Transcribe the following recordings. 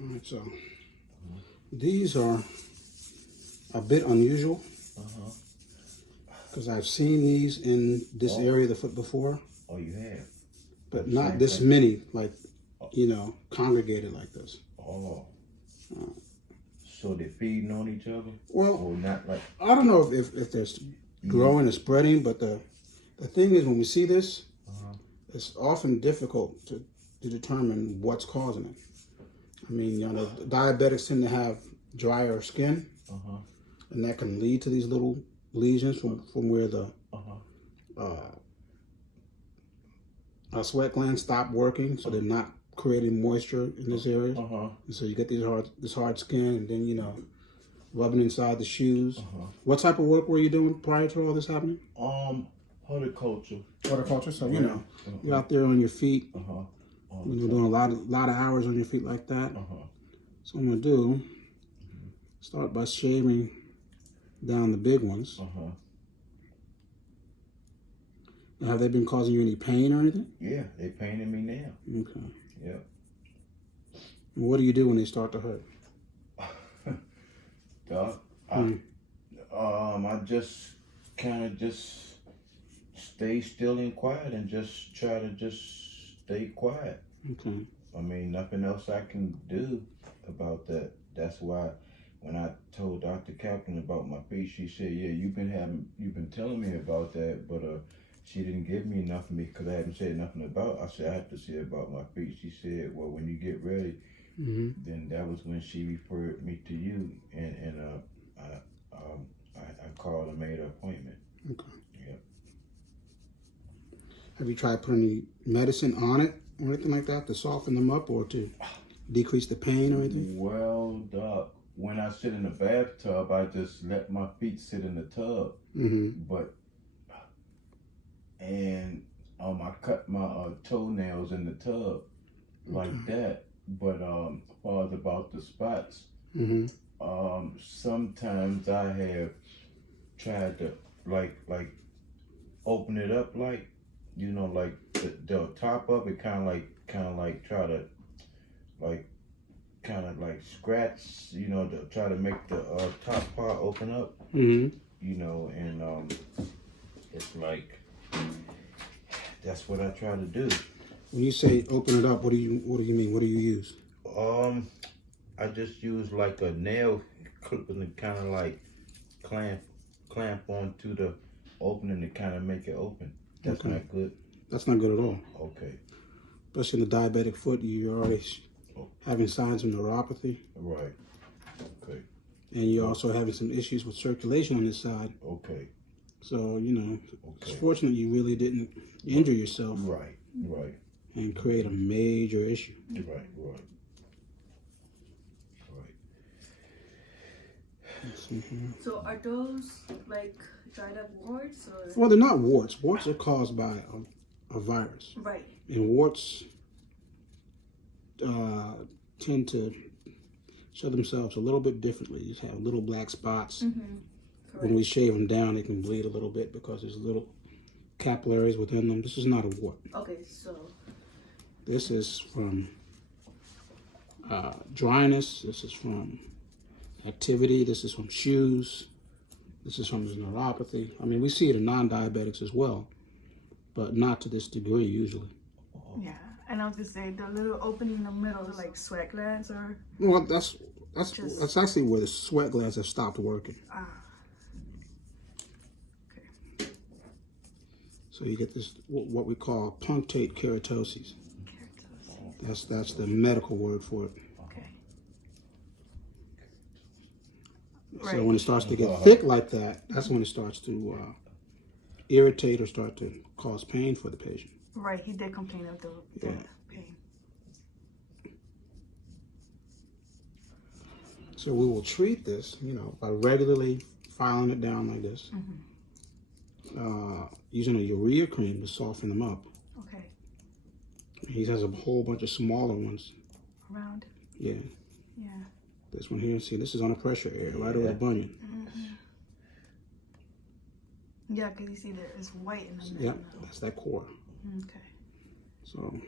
All right, so these are a bit unusual because I've seen these in this area of the foot before. Oh, you have? But not this many, like, you know, congregated like this. Oh. So they're feeding on each other? Well, or not like... I don't know if they're growing and spreading, but the thing is, when we see this, it's often difficult to determine what's causing it. I mean, you know, diabetics tend to have drier skin, and that can lead to these little lesions from where the sweat glands stop working, so they're not creating moisture in this area. And so you get this hard skin, and then, you know, rubbing inside the shoes. What type of work were you doing prior to all this happening? Horticulture. Horticulture. So, you know, you're out there on your feet. You're doing a lot of hours on your feet like that. So I'm gonna do, start by shaving down the big ones. Now, have they been causing you any pain or anything? Yeah, they paining me now. Okay. Yep. What do you do when they start to hurt? Doc, I just kind of just stay still and quiet and just try to just stay quiet. Okay. I mean, nothing else I can do about that. That's why when I told Dr. Kaplan about my feet, she said, "Yeah, you've been telling me about that, but she didn't give me nothing because I haven't said nothing about." I said, "I have to say about my feet." She said, "Well, when you get ready." Then that was when she referred me to you, and I called and made an appointment. Okay. Yep. Have you tried putting any medicine on it or anything like that to soften them up or to decrease the pain or anything? Well, Doc, when I sit in the bathtub, I just let my feet sit in the tub. But I cut my toenails in the tub like that. But as far as about the spots, sometimes I have tried to like open it up, like, you know, like the top of it, kind of like try to like scratch, you know, to try to make the top part open up, you know, and it's like that's what I try to do. When you say open it up, what do you mean? What do you use? I just use like a nail clipper and kind of like clamp onto the opening to kind of make it open. That's not good. That's not good at all. Okay. Especially in the diabetic foot, you're already having signs of neuropathy. Right. Okay. And you're also having some issues with circulation on this side. Okay. So, you know, it's fortunate you really didn't injure yourself. Right. Right. And create a major issue. Right. Let's see here. So are those like dried up warts or? Well, they're not warts. Warts are caused by a virus. Right. And warts tend to show themselves a little bit differently. You have little black spots. When we shave them down, they can bleed a little bit because there's little capillaries within them. This is not a wart. Okay, so. This is from dryness. This is from activity. This is from shoes. This is from neuropathy. I mean, we see it in non-diabetics as well, but not to this degree usually. Yeah, and I was gonna say the little opening in the middle is like sweat glands or. Well, that's actually where the sweat glands have stopped working. Okay. So you get this what we call punctate keratoses. That's the medical word for it. Okay. So when it starts to get thick like that, that's when it starts to irritate or start to cause pain for the patient. Right, he did complain of the pain. So we will treat this, you know, by regularly filing it down like this, using a urea cream to soften them up. Okay. He has a whole bunch of smaller ones. Around? Yeah. Yeah. This one here, see, this is on a pressure area, right over the bunion. Yeah, because you see there is white in the middle. Yep, that's that core. Okay. So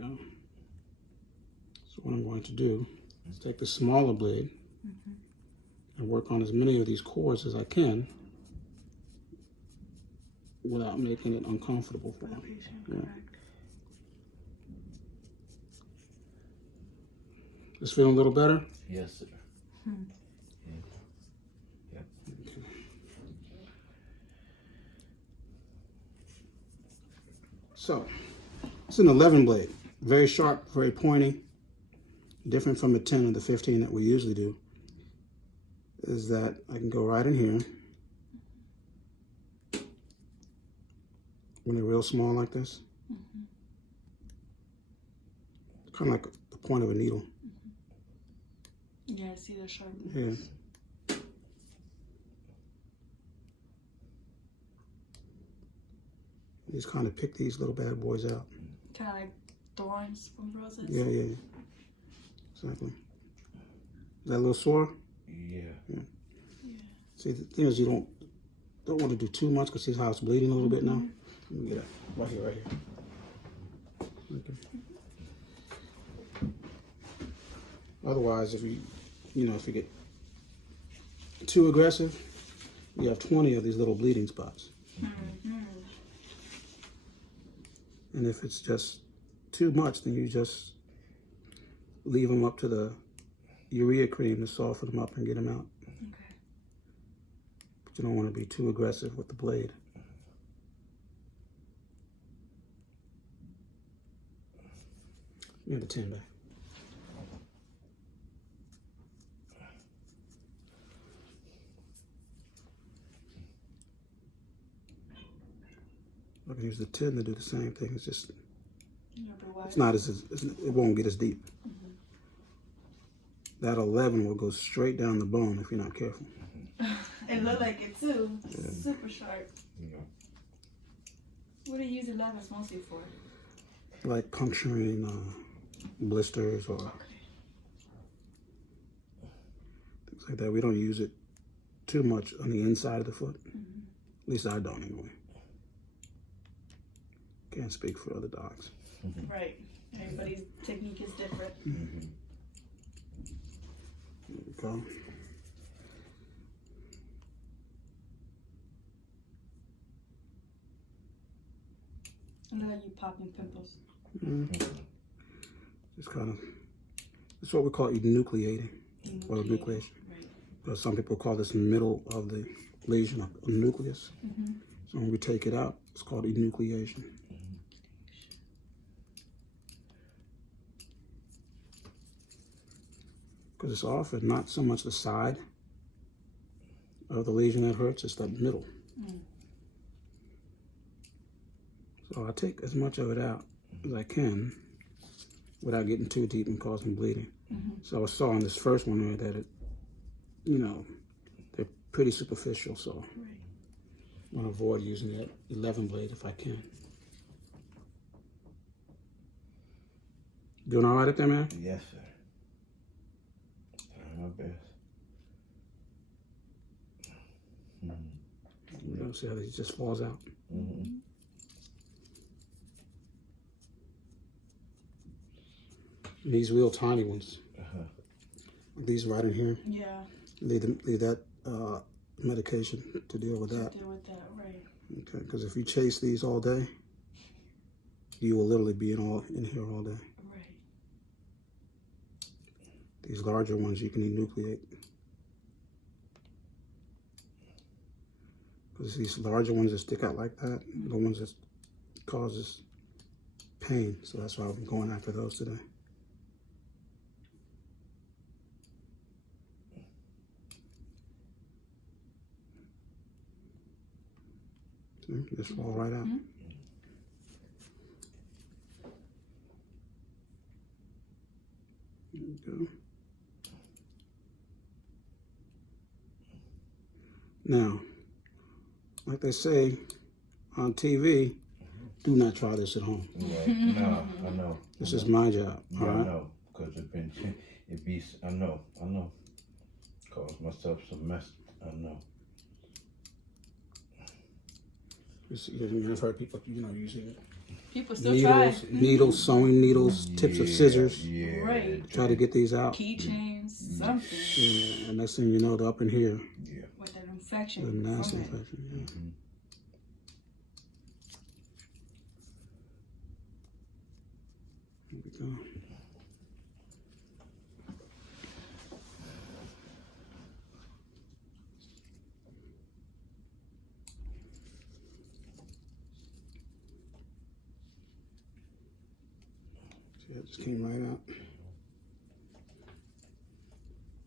go. So what I'm going to do is take the smaller blade and work on as many of these cords as I can without making it uncomfortable for them. Yeah. This feeling a little better? Yes, sir. So, it's an 11 blade. Very sharp, very pointy. Different from the 10 and the 15 that we usually do. Is that I can go right in here. When they're real small like this. Kind of like the point of a needle. Yeah, I see the sharpness. Yeah. You just kind of pick these little bad boys out. Kind of like thorns from roses. Yeah, yeah, yeah. Exactly. Is that a little sore? Yeah. See, the thing is, you don't want to do too much because see how it's bleeding a little bit now. Let me get it right here, right here. Okay. Otherwise, if you get too aggressive, you have 20 of these little bleeding spots. And if it's just too much, then you just leave them up to the urea cream to soften them up and get them out. Okay. But you don't want to be too aggressive with the blade. Give me the 10 back. I can use the 10 to do the same thing. It's just, it's not it won't get as deep. That 11 will go straight down the bone if you're not careful. It looked like it too. It's super sharp. Yeah. What do you use 11s mostly for? Like puncturing blisters or things like that. We don't use it too much on the inside of the foot. At least I don't anyway. Can't speak for other dogs. Right. Everybody's technique is different. There we go. I look like you popping pimples. Just kind of, it's what we call enucleating or enucleation. Right. But some people call this middle of the lesion a nucleus. So when we take it out, it's called enucleation. Because it's often not so much the side of the lesion that hurts, it's the middle. So I take as much of it out as I can without getting too deep and causing bleeding. So I saw on this first one here that they're pretty superficial, so I want to avoid using that 11 blade if I can. Doing all right up there, man? Yes, sir. Trying my best. You know, see how it just falls out? And these real tiny ones, these right in here, Yeah. leave that medication to deal with that. Deal with that, right. Okay, because if you chase these all day, you will literally be in here all day. Right. These larger ones you can enucleate. Because these larger ones that stick out like that, the ones that causes pain. So that's why I'm going after those today. See, just fall right out. There we go. Now, like they say on TV, do not try this at home. Right. No, I know. This is my job. Yeah, All right? I know. Because I know. Cause myself some mess. I know. You see, I've heard people, using People still needles, sewing needles, tips of scissors. Yeah. Right. Try to get these out. Keychains, something. Yeah, and next thing you know, they're up in here. Yeah. With that infection. The nasty from it. infection. Yeah. Here we go. See, it just came right out.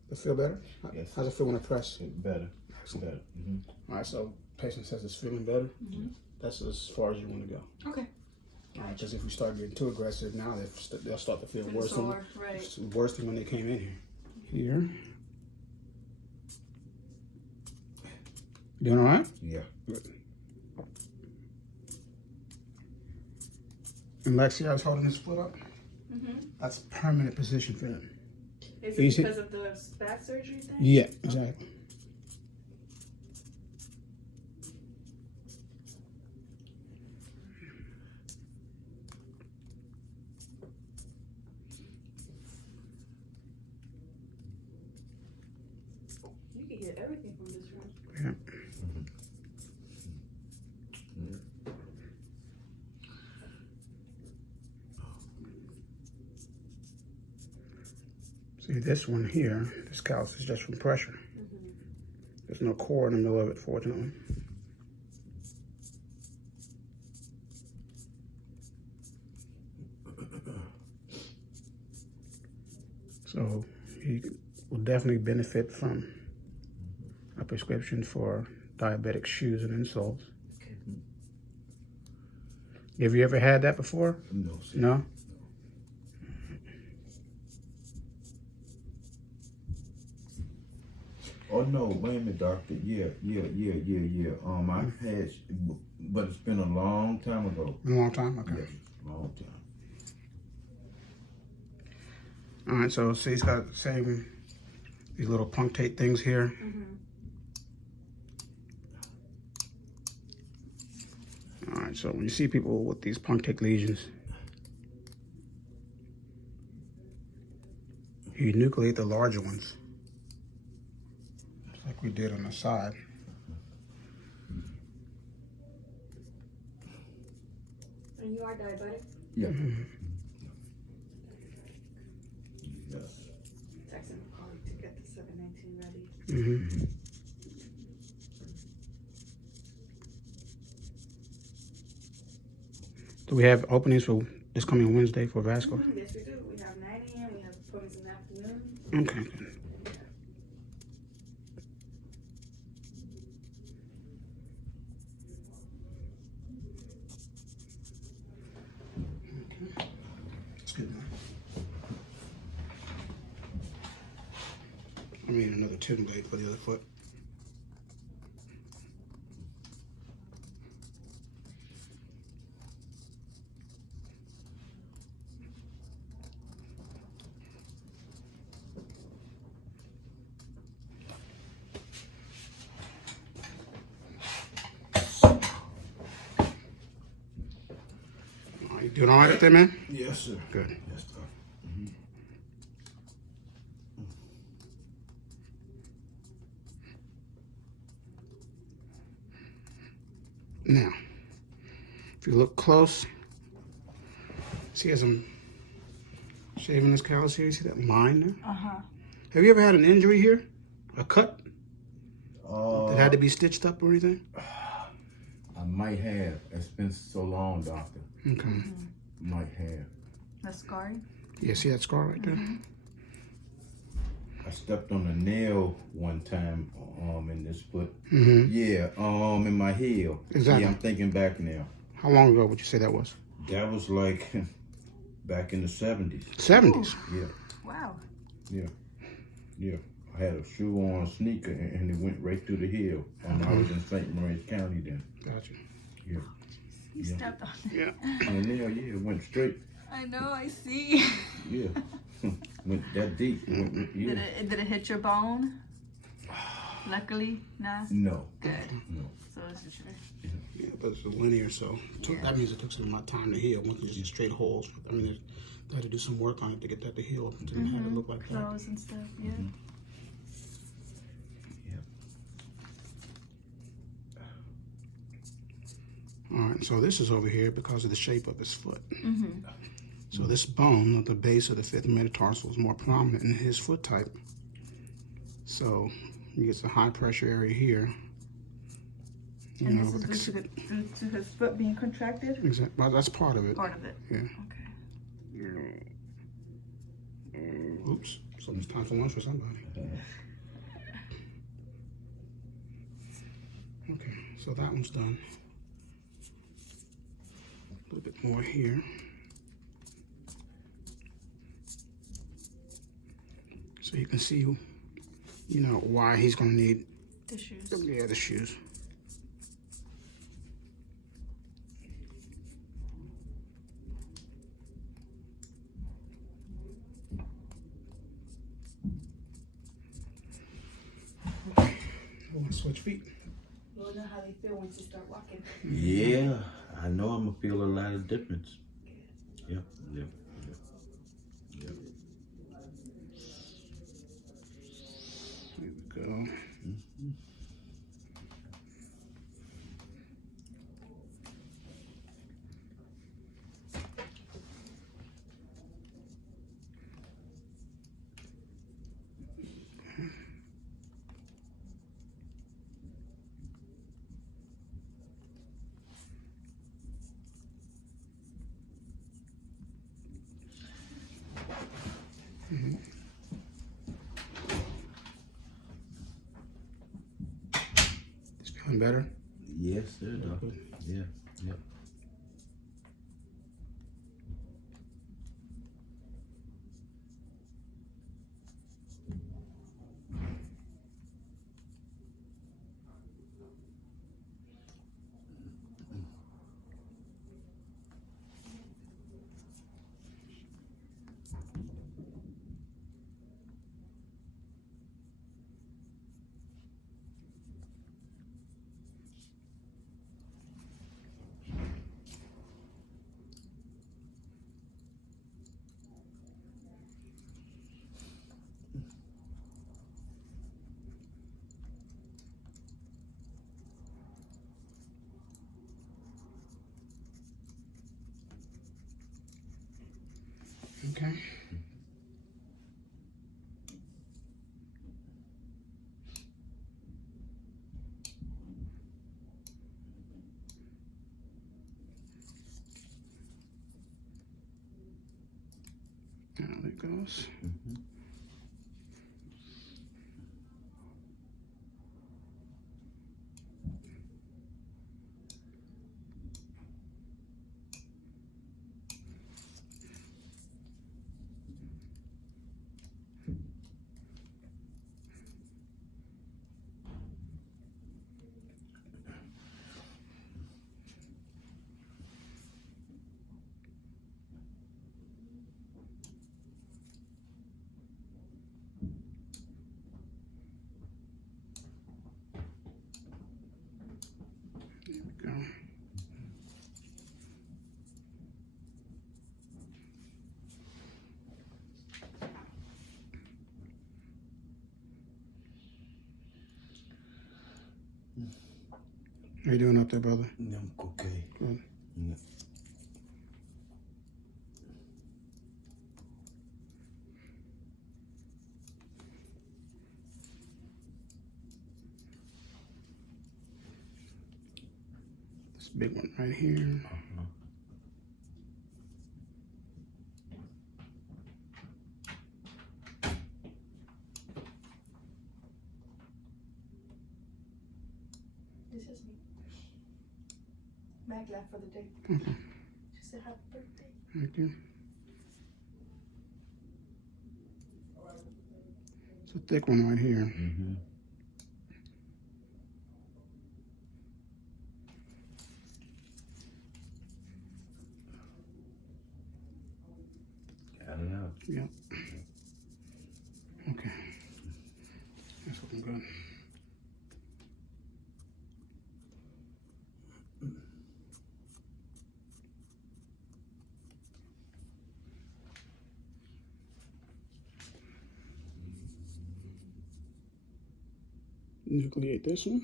Does it feel better? Yes. How's it feel when I press? Better. Better. All right, so patient says it's feeling better. That's as far as you want to go. Okay. Because if we start getting too aggressive now, they'll start to feel worse than, Right. worse than when they came in here. Here. You doing all right? Yeah. Good. And Lexi, I was holding his foot up. That's permanent position for him. Is Easy. it because of the back surgery thing? Yeah, exactly. You can get everything from this room. Yeah. See, this one here, this callus is just from pressure. There's no core in the middle of it, fortunately. So he will definitely benefit from a prescription for diabetic shoes and insoles. Have you ever had that before? No, sir. No? Oh no, wait a minute, doctor. Yeah. I've had, but it's been a long time ago. A long time? Okay. Yes, long time. All right, so see, he's got the same, these little punctate things here. All right, so when you see people with these punctate lesions, you enucleate the larger ones, just like we did on the side. And you are diabetic? Yeah. Yes. Text him a call to get the 719 ready. Do we have openings for this coming Wednesday for vascular? Yes, we do. We have 9 a.m. We have appointments in the afternoon. Okay, good. That's good, man. I mean, another tendon blade for the other foot. You doing all right up there, man? Yes, sir. Good. Yes, doctor. Now, if you look close, see as I'm shaving this callus here, you see that line there? Have you ever had an injury here? A cut that had to be stitched up or anything? I might have. It's been so long, doctor. Okay. Might have. That's scarring? Yeah, see that scar right there? I stepped on a nail one time in this foot. Mm-hmm. Yeah, in my heel. Exactly. Yeah, I'm thinking back now. How long ago would you say that was? That was like back in the 70s. 70s? Yeah, Wow. yeah. I had a shoe on, a sneaker, and it went right through the heel. I was in St. Maurice County then. Gotcha. Yeah. You stepped on it. Yeah. And the nail, it went straight. I know, I see. Yeah. Went that deep. It went, yeah. Did it hit your bone? Luckily, nah. No. Good. No. So it's just Yeah, but it's linear, so that means it took some time to heal. Once it's just straight holes. I mean, they had to do some work on it to get that to heal. It didn't have to look like that. clothes and stuff. Yeah. All right, so this is over here because of the shape of his foot. So this bone at the base of the fifth metatarsal is more prominent in his foot type. So he gets a high pressure area here. You And know, this is due to his foot being contracted? exactly. Well, that's part of it. Part of it. Yeah. Okay. Oops. So it's time for lunch for somebody. Okay, so that one's done. A little bit more here. So you can see, you know, why he's gonna need The shoes. the shoes. I want to switch feet. You'll know how they feel once you start walking. Yeah, I know I'm gonna feel a lot of difference. Yep. There we go. It's feeling better? Yes, sir, doctor. Yeah, yep. Okay. Now there it goes. There we go. How you doing up there, brother? I'm okay. Good. Yeah. This big one right here. This is me. Mag left for the day. She said happy birthday. Thank you. It's a thick one right here. Got it out. Yep. Okay. That's looking good. Enucleate this one.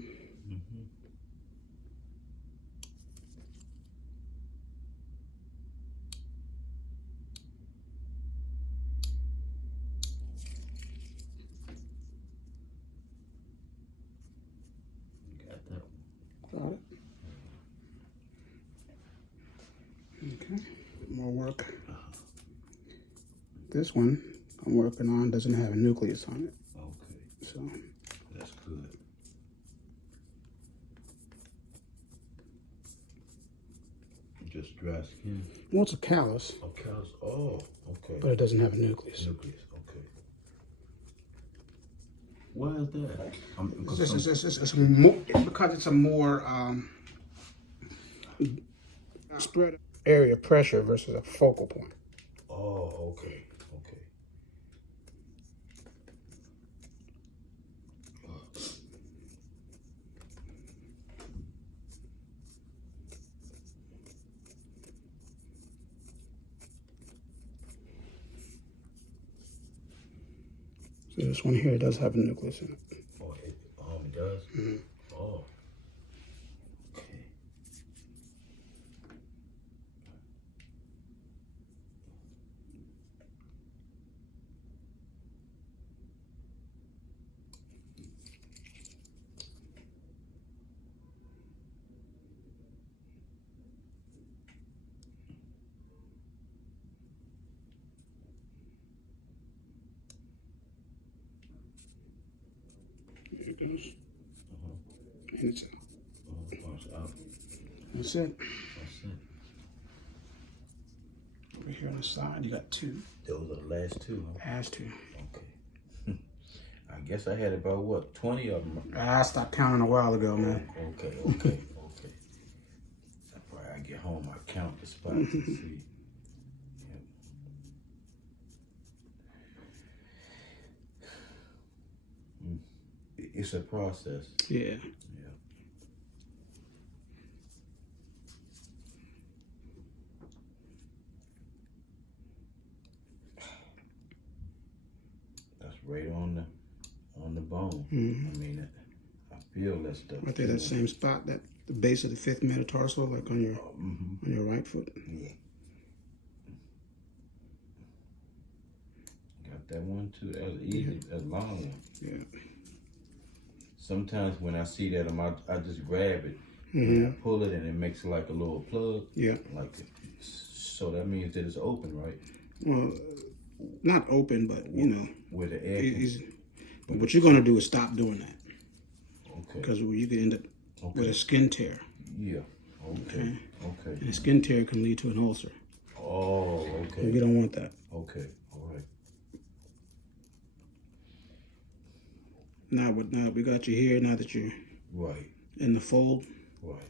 Got that one. Got it. Okay, more work. This one I'm working on doesn't have a nucleus on it. Okay, So that's good. Just dry skin. well, it's a callus, Oh, callus. Oh, okay. but it doesn't have a nucleus. Nucleus. Okay. Why is that? It's because it's a more spread area of pressure versus a focal point. Oh, okay. Okay. So this one here does have a nucleus in it. Oh, it does? Oh. Okay. There it goes. And it's Punch out. that's it. That's it. Over here on the side, you got two. Those are the last two, huh? Has two. Okay. I guess I had about, what, 20 of them? I stopped counting a while ago, man. Okay, okay, okay. That's why I get home, I count the spots and see. Yep. It's a process. Yeah. Yeah. That's right on the bone. I mean, I feel that stuff. Right there, that same spot, that the base of the fifth metatarsal, like on your right foot. Yeah. Got that one too. That was easy. That long one. Yeah. Sometimes when I see that, I just grab it and I pull it, and it makes like a little plug. Yeah. Like, so that means that it's open, right? Well, not open, but you know, Where the air. but what you're gonna do is stop doing that, Okay. because you can end up with a skin tear, Yeah. Okay. Okay. and a skin tear can lead to an ulcer. Oh. Okay. We don't want that. Okay. All right. Now we got you here. Now that you're Right. in the fold, Right.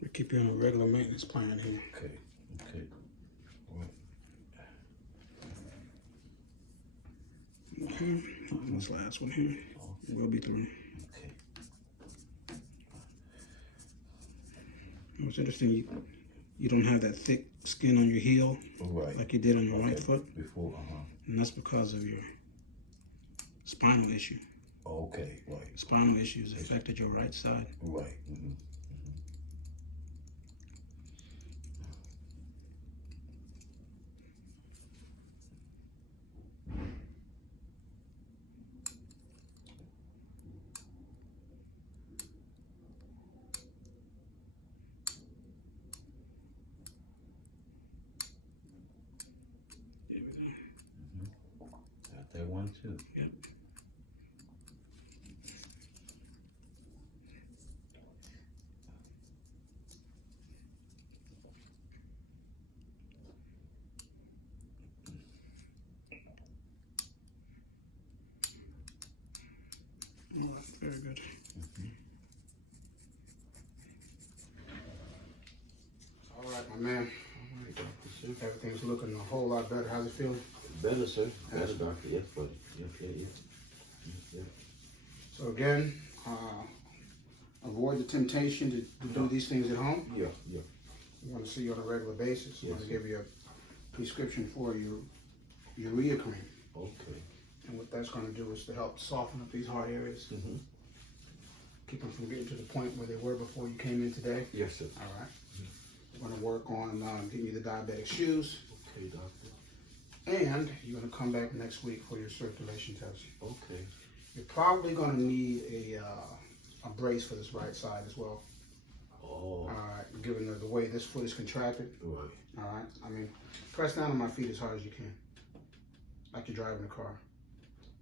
we keep you on a regular maintenance plan here. Okay. Okay. Right. Okay. This last one here, we'll be through. Okay. What's interesting, you don't have that thick skin on your heel Right. like you did on your right foot, Before. and that's because of your spinal issue. Okay. Right. Spinal issues affected your right side. Right. Got that one too. Yep. All right, very good. All right, my man. Everything's looking a whole lot better. How's it feeling? Better, sir. Better, doctor. Yes, buddy. Yes. So again, avoid the temptation to do these things at home. Yeah. We want to see you on a regular basis. We want to give you a prescription for your urea cream. Okay. And what that's going to do is to help soften up these hard areas. keep them from getting to the point where they were before you came in today. Yes, sir. All right. We're gonna work on getting you the diabetic shoes, Okay, doctor. and you're gonna come back next week for your circulation test. Okay. You're probably gonna need a brace for this right side as well. Oh. All right, given the way this foot is contracted. Right. All right. I mean, press down on my feet as hard as you can, like you're driving a car.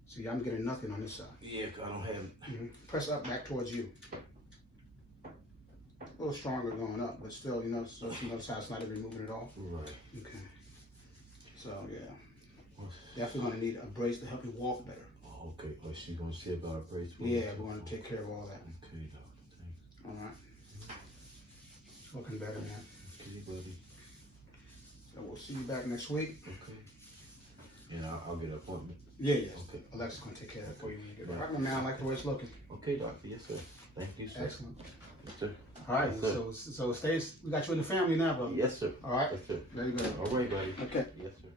See, I'm getting nothing on this side. Yeah, I don't have. Press up back towards you. A little stronger going up, but still, you know, so you notice how it's not even moving at all. Right. Okay. So yeah, definitely gonna need a brace to help you walk better. Oh, okay. Well, she gonna see about a brace. Yeah, we're gonna take care of all that. Okay, doctor. Thanks. All right. It's looking better, man. Okay, buddy. So we'll see you back next week. Okay. And I'll get an appointment. Yeah. Okay. Alexa's gonna take care of it for you when you get Right. back. Right now, I like the way it's looking. Okay, doctor. Yes, sir. Thank you, sir. Excellent. Yes, sir. All right. Yes, sir. So it stays. We got you in the family now, brother. Yes, sir. All right. Yes, sir. Very good. All right, buddy. Okay. Yes, sir.